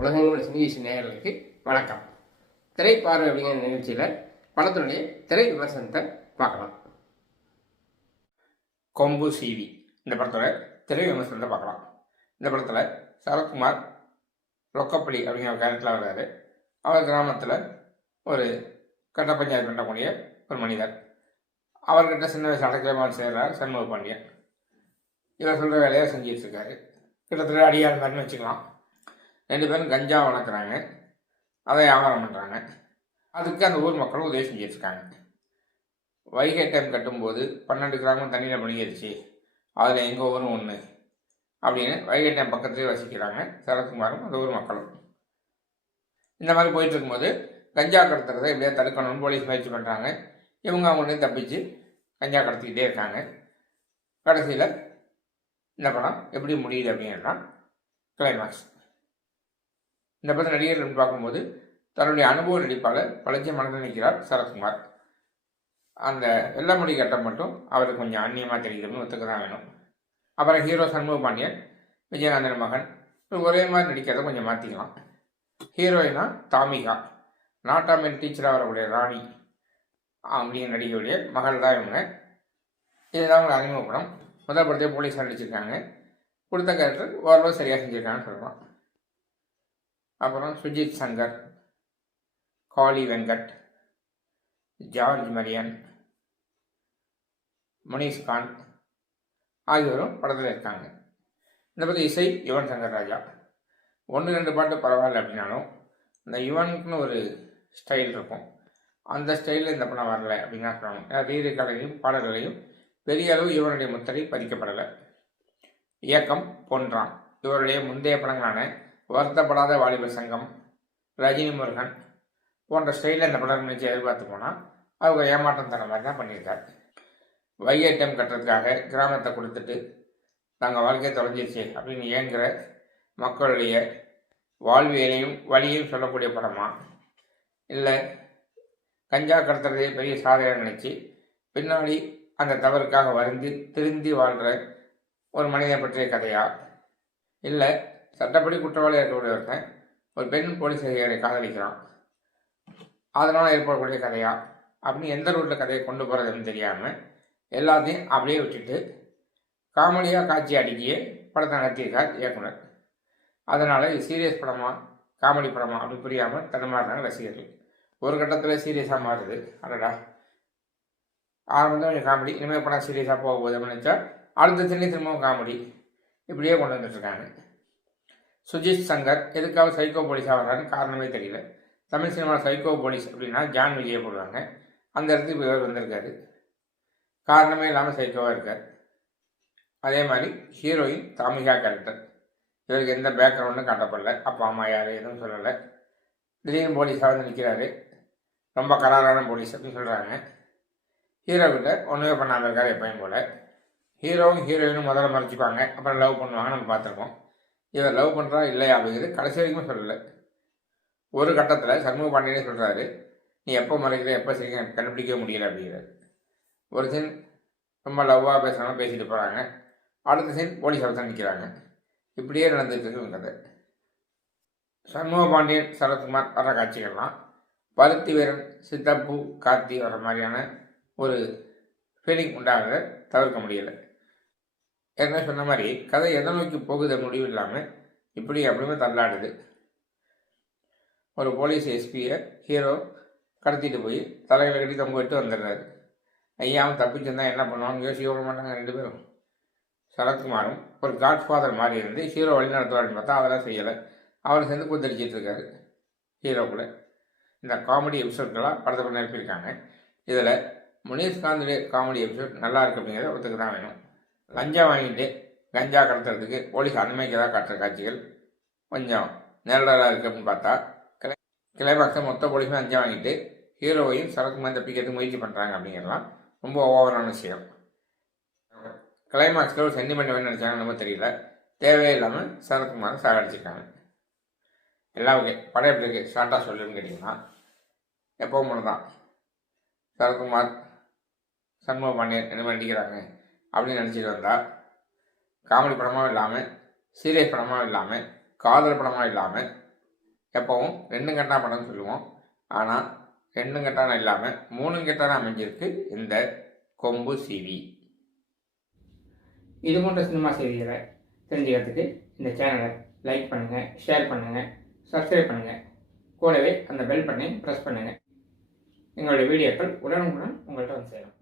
உலகங்களோட சினிகேஷன் நேயர்களுக்கு வணக்கம். திரைப்பார்வை அப்படிங்கிற நிகழ்ச்சியில் படத்தினுடைய திரை விமர்சனத்தை பார்க்கலாம். கொம்பு சிவி. இந்த படத்தோட திரை விமர்சனத்தை பார்க்கலாம். இந்த படத்தில் சரத்குமார் ரொக்கப்பள்ளி அப்படிங்கிற கேரக்டரில் வர்றாரு. அவர் கிராமத்தில் ஒரு கட்ட பஞ்சாயத்து பண்ணக்கூடிய ஒரு மனிதர். அவர்கிட்ட சின்ன வயசு அடக்கமாக சேர்றார் சண்முக பாண்டியன் இவர் சொல்கிற வேலையை செஞ்சிட்ருக்காரு கிட்டத்தட்ட அடியார் மாதிரின்னு வச்சுக்கலாம். ரெண்டு பேரும் கஞ்சா வளர்க்குறாங்க. அதை வியாபாரம் பண்ணுறாங்க அதுக்கு அந்த ஊர் மக்களும் உதவி செஞ்சிட்ருக்காங்க. வைகை டைம் கட்டும்போது பன்னெண்டு கிராமம் தண்ணியில் முழுகிருச்சு. அதில் எங்கள் ஊரும் ஒன்று அப்படின்னு வைகை டைம் பக்கத்துலேயே வசிக்கிறாங்க சரத்குமாரும் அந்த ஊர் மக்களும். இந்த மாதிரி போயிட்டு இருக்கும்போது கஞ்சா கடத்துறதை எப்படியா தடுக்கணும்னு போலீஸ் முயற்சி பண்ணுறாங்க இவங்க அவங்களே தப்பிச்சு கஞ்சா கடத்திக்கிட்டே இருக்காங்க. கடைசியில் இந்த படம் எப்படி முடியுது அப்படின்னா கிளைமேக்ஸ் இந்த படத்தை நடிகர்கள் பார்க்கும்போது தன்னுடைய அனுபவ நடிப்பாளர் பழச்சி மனதில் நிற்கிறார் சரத்குமார். அந்த வெள்ளமொழி கட்டம் மட்டும் அவருக்கு கொஞ்சம் அந்நியமாக தெரியுதுன்னு ஒத்துக்க தான் வேணும். அப்புறம் ஹீரோ சண்முக பாண்டியன் விஜயகாந்தன் மகன் ஒரே மாதிரி நடிக்கிறத கொஞ்சம் மாற்றிக்கலாம் ஹீரோயினா தாமிகா. நாட்டாமியன் டீச்சராக வரக்கூடிய ராணி. அப்படின்னு நடிகருடைய மகள் தான் இவங்க. இதுதான் அவங்க அறிமுகப்படம். முதல் படத்தையே போலீஸாக நடிச்சிருக்காங்க கொடுத்த கேரக்டர் ஓரளவு சரியாக செஞ்சுருக்காங்கன்னு சொல்லலாம். அப்புறம் சுஜித் சங்கர் காளி வெங்கட் ஜார்ஜ் மரியன் முனீஷ்கான் ஆகியோரும் படத்தில் இருக்காங்க. இந்த பற்றி இசை யுவன் சங்கர் ராஜா. ஒன்று ரெண்டு பாட்டு பரவாயில்ல அப்படின்னாலும் இந்த யுவனுக்குன்னு ஒரு ஸ்டைல் இருக்கும். அந்த ஸ்டைலில் இந்த படம் வரல அப்படின்னு தான் சொல்லணும். ஏன்னா ரீரிக்கலையும் பாடல்களையும் பெரிய அளவு இவனுடைய முத்திரை பதிக்கப்படலை. இயக்கம் பொன்றான் இவருடைய முந்தைய படங்களான வருத்தப்படாத வாலிபர் சங்கம் ரஜினி முருகன் போன்ற ஸ்டைலில் இந்த படம் நினைச்சு எதிர்பார்த்து போனால் அவங்க ஏமாற்றம் தர மாதிரி தான் பண்ணியிருக்காரு. வைகேட்டம் கட்டுறதுக்காக கிராமத்தை கொடுத்துட்டு தங்கள் வாழ்க்கையை தொலைஞ்சிருச்சு அப்படின்னு ஏங்குற மக்களுடைய வாழ்வியலையும் வழியையும் சொல்லக்கூடிய படமா? இல்லை கஞ்சா கடத்துறதே பெரிய சாதனை நினச்சி பின்னாடி அந்த தவறுக்காக வருந்தி திருந்தி வாழ்கிற ஒரு மனிதனை பற்றிய கதையா? இல்லை சட்டப்படி குற்றவாளியாக இருக்கக்கூடிய ஒருத்தன் ஒரு பெண் போலீஸ் அதிகாரியை காதலிக்கிறான். அதனால் ஏற்படக்கூடிய கதையா? அப்படின்னு எந்த ரூட்டில் கதையை கொண்டு போகிறதுன்னு தெரியாமல் எல்லாத்தையும் அப்படியே விட்டுட்டு காமெடியாக காட்சி அடிக்கியே படத்தை நடத்தியிருக்கார் இயக்குனர். அதனால் இது சீரியஸ் படமா? காமெடி படமா? அப்படின்னு புரியாமல் தடுமாறுறாங்க ரசிகர்கள். ஒரு கட்டத்தில் சீரியஸாக மாறுது. அடடா. ஆரம்பத்தில் கொஞ்சம் காமெடி இனிமேல் படம் சீரியஸாக போக போகுது அப்படின்னு நினச்சா அடுத்த சின்ன திரும்பவும் காமெடி. இப்படியே கொண்டு வந்துட்டுருக்காங்க சுஜித் சங்கர் எதுக்காக சைக்கோ போலீஸாக வர்றாருன்னு காரணமே தெரியல. தமிழ் சினிமாவில் சைக்கோ போலீஸ் அப்படின்னா ஜான் விஜயை போடுவாங்க. அந்த இடத்துக்கு இப்போ இவர் வந்திருக்காரு. காரணமே இல்லாமல் சைக்கோவாக இருக்கார். அதே மாதிரி ஹீரோயின் தாமிகா கேரக்டர் இவருக்கு எந்த பேக்ரவுண்டும் காட்டப்படல. அப்பா அம்மா யார் எதுவும் சொல்லலை. திடீர்னு போலீஸாக வந்து நிற்கிறாரு ரொம்ப கராரான போலீஸ் அப்படின்னு சொல்கிறாங்க ஹீரோ கிட்ட ஒன்றுமே பண்ணாமல் இருக்கார் எப்பயும் போல். ஹீரோவும் ஹீரோயினும் முதல்ல மறைச்சிப்பாங்க. அப்புறம் லவ் பண்ணுவாங்க நம்ம பார்த்துருக்கோம். இவர் லவ் பண்ணுறா இல்லையா அப்படிங்கிறது கடைசி வரைக்கும் சொல்லலை. ஒரு கட்டத்தில் சண்முக பாண்டியனே சொல்கிறாரு நீ எப்போ மறைக்கிற எப்போ சரி கண்டுபிடிக்க முடியல அப்படிங்கிறார். ஒரு சீன் ரொம்ப லவ்வாக பேசுகிறவங்க பேசிட்டு போகிறாங்க அடுத்த சீன் போலீஸ் அவசரம் நிற்கிறாங்க இப்படியே நடந்துகிட்டு இருக்கு கதை. சண்முக பாண்டியன் சரத்குமார் வர காட்சிகள்லாம் பருத்தி வீரன் சித்தப்பு கார்த்தி வர மாதிரியான ஒரு ஃபீலிங் உண்டாகிறத தவிர்க்க முடியலை. ஏற்கனவே சொன்ன மாதிரி கதை எதை நோக்கி போகுது முடிவு இல்லாமல் இப்படி அப்படியுமே தள்ளாடுது. ஒரு போலீஸ் எஸ்பியை ஹீரோ கடத்திட்டு போய் தலைகளை கட்டி தொங்க விட்டு வந்துடுறாரு. ஐயாவும் தப்பிச்சிருந்தா என்ன பண்ணுவாங்க யோசிக்க மாட்டாங்க ரெண்டு பேரும். சரத்குமாரும் ஒரு காட் ஃபாதர் மாதிரி இருந்து ஹீரோ வழி நடத்துவாருன்னு பார்த்தா அதெல்லாம் செய்யலை. அவர் சேர்ந்து குத்தடிச்சிட்டு இருக்காரு. ஹீரோக்குள்ள இந்த காமெடி எபிசோட்களாக படத்தில் நிரப்பியிருக்காங்க இதில் முனீஷ்காந்துடைய காமெடி எபிசோட் நல்லா இருக்கு அப்படிங்கிறத ஒருத்துக்கு தான் வேணும். லஞ்சம் வாங்கிட்டு கஞ்சா கடத்துறதுக்கு போலீஸ் அனுமதிக்கதாக காட்டுற காட்சிகள் கொஞ்சம் நேரடாக இருக்குது அப்படின்னு பார்த்தா கிளை கிளைமாக்ஸை மொத்த போலீஸுமே லஞ்சம் வாங்கிட்டு ஹீரோவையும் சரத்குமார் தப்பிக்கிறதுக்கு முயற்சி பண்ணுறாங்க அப்படிங்கிறலாம் ரொம்ப ஓவரான விஷயம். கிளைமாக்ஸில் ஒரு சென்டிமெண்ட் வேணும் நினச்சாங்கன்னு நம்ம தெரியல. தேவையே இல்லாமல் சரத்குமார் சாகடிச்சிருக்காங்க. எல்லாம் ஓகே படம் எப்படி இருக்குது ஷார்ட்டாக சொல்லுன்னு கேட்டிங்கன்னா எப்போவும் தான் சரத்குமார் சண்முக பாண்டியன் என்ன நடிக்கிறாங்க அப்படின்னு நினச்சிட்டு வந்தால் காமெடி படமாகவும் இல்லாமல் சீரியஸ் படமாகவும் இல்லாமல் காதல் படமாக இல்லாமல் எப்பவும் ரெண்டு கட்டா படம்னு சொல்லுவோம். ஆனால் ரெண்டு கெட்டான இல்லாமல் மூணு கெட்டான அமைஞ்சிருக்கு இந்த கொம்பு சிவி இது போன்ற சினிமா செய்திகளை தெரிஞ்சுக்கிறதுக்கு இந்த சேனலை லைக் பண்ணுங்கள் ஷேர் பண்ணுங்கள் சப்ஸ்கிரைப் பண்ணுங்கள் கூடவே அந்த பெல் பட்டனை ப்ரெஸ் பண்ணுங்கள் எங்களுடைய வீடியோக்கள் உடனுக்குடன் உங்கள்கிட்ட வந்து சேரும்.